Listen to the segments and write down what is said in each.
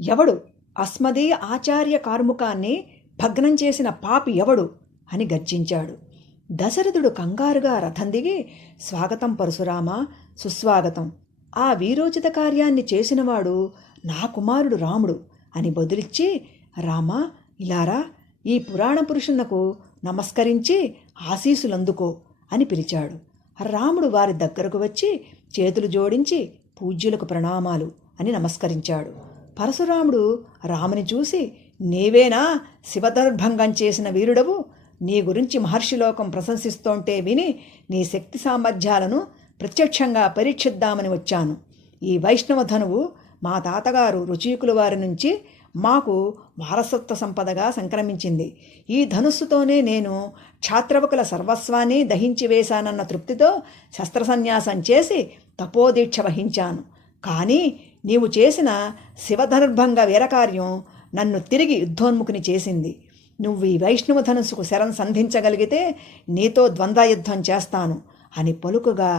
ఎవడు అస్మదీ ఆచార్య కార్ముకాన్ని భగ్నం చేసిన పాపి ఎవడు అని గర్జించాడు. దశరథుడు కంగారుగా రథం దిగి, స్వాగతం పరశురామ, సుస్వాగతం. ఆ వీరోచిత కార్యాన్ని చేసినవాడు నా కుమారుడు రాముడు అని బదులిచ్చి, రామా ఇలారా, ఈ పురాణ పురుషునకు నమస్కరించి ఆశీసులందుకో అని పిలిచాడు. రాముడు వారి దగ్గరకు వచ్చి చేతులు జోడించి పూజ్యులకు ప్రణామాలు అని నమస్కరించాడు. పరశురాముడు రాముని చూసి, నీవేనా శివధనుర్భంగం చేసిన వీరుడవు? నీ గురించి మహర్షిలోకం ప్రశంసిస్తోంటే విని నీ శక్తి సామర్థ్యాలను ప్రత్యక్షంగా పరీక్షిద్దామని వచ్చాను. ఈ వైష్ణవ ధనువు మా తాతగారు రుచీకుల వారి నుంచి మాకు వారసత్వ సంపదగా సంక్రమించింది. ఈ ధనుస్సుతోనే నేను క్షాత్రవకుల సర్వస్వాన్ని దహించి వేశానన్న తృప్తితో శస్త్రసన్యాసం చేసి తపోదీక్ష వహించాను. కానీ నీవు చేసిన శివధనుర్భంగ వీరకార్యం నన్ను తిరిగి యుద్ధోన్ముఖిని చేసింది. నువ్వు ఈ వైష్ణవ ధనుస్సుకు శరం సంధించగలిగితే నీతో ద్వంద్వయుద్ధం చేస్తాను అని పలుకుగా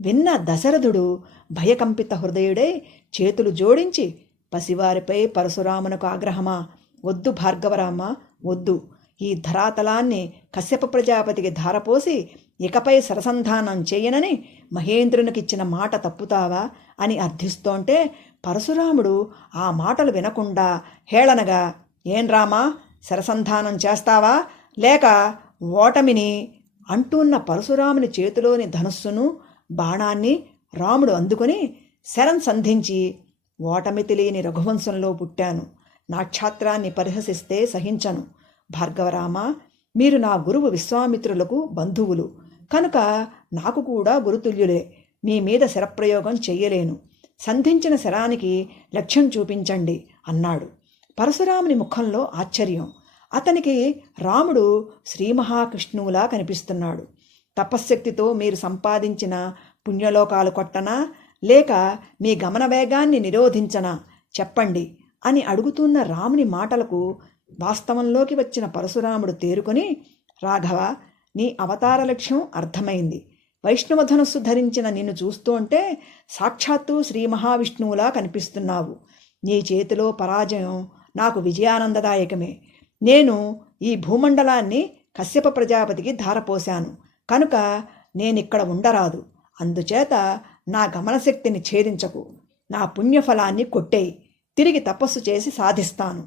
విన్న దశరథుడు భయకంపిత హృదయుడై చేతులు జోడించి, పసివారిపై పరశురామునకు ఆగ్రహమా? వద్దు భార్గవరామ, వద్దు. ఈ ధరాతలాన్ని కశ్యప ప్రజాపతికి ధారపోసి ఇకపై సరసంధానం చేయనని మహేంద్రునికిచ్చిన మాట తప్పుతావా అని అర్థిస్తోంటే పరశురాముడు ఆ మాటలు వినకుండా హేళనగా, ఏం రామా, సరసంధానం చేస్తావా లేక ఓటమిని అంటున్న పరశురాముని చేతిలోని ధనుస్సును బాణాన్ని రాముడు అందుకుని శరం సంధించి, ఓటమి తెలియని రఘువంశంలో పుట్టాను, నా క్షాత్రాన్ని పరిహసిస్తే సహించను. భార్గవరామ, మీరు నా గురువు విశ్వామిత్రులకు బంధువులు కనుక నాకు కూడా గురుతుల్యులే. మీ మీద శరప్రయోగం చెయ్యలేను. సంధించిన శరానికి లక్ష్యం చూపించండి అన్నాడు. పరశురాముని ముఖంలో ఆశ్చర్యం. అతనికి రాముడు శ్రీ మహాకృష్ణువులా కనిపిస్తున్నాడు. తపశ్శక్తితో మీరు సంపాదించిన పుణ్యలోకాలు కొట్టనా లేక మీ గమన వేగాన్ని నిరోధించనా చెప్పండి అని అడుగుతున్న రాముని మాటలకు వాస్తవంలోకి వచ్చిన పరశురాముడు తేరుకొని, రాఘవ, నీ అవతార లక్ష్యం అర్థమైంది. వైష్ణవధనస్సు ధరించిన నిన్ను చూస్తుంటే సాక్షాత్తు శ్రీ మహావిష్ణువులా కనిపిస్తున్నావు. నీ చేతిలో పరాజయం నాకు విజయానందదాయకమే. నేను ఈ భూమండలాన్ని కశ్యప ప్రజాపతికి ధారపోశాను కనుక నేనిక్కడ ఉండరాదు. అందుచేత నా గమనశక్తిని ఛేదించకు. నా పుణ్యఫలాన్ని కొట్టేయి. తిరిగి తపస్సు చేసి సాధిస్తాను.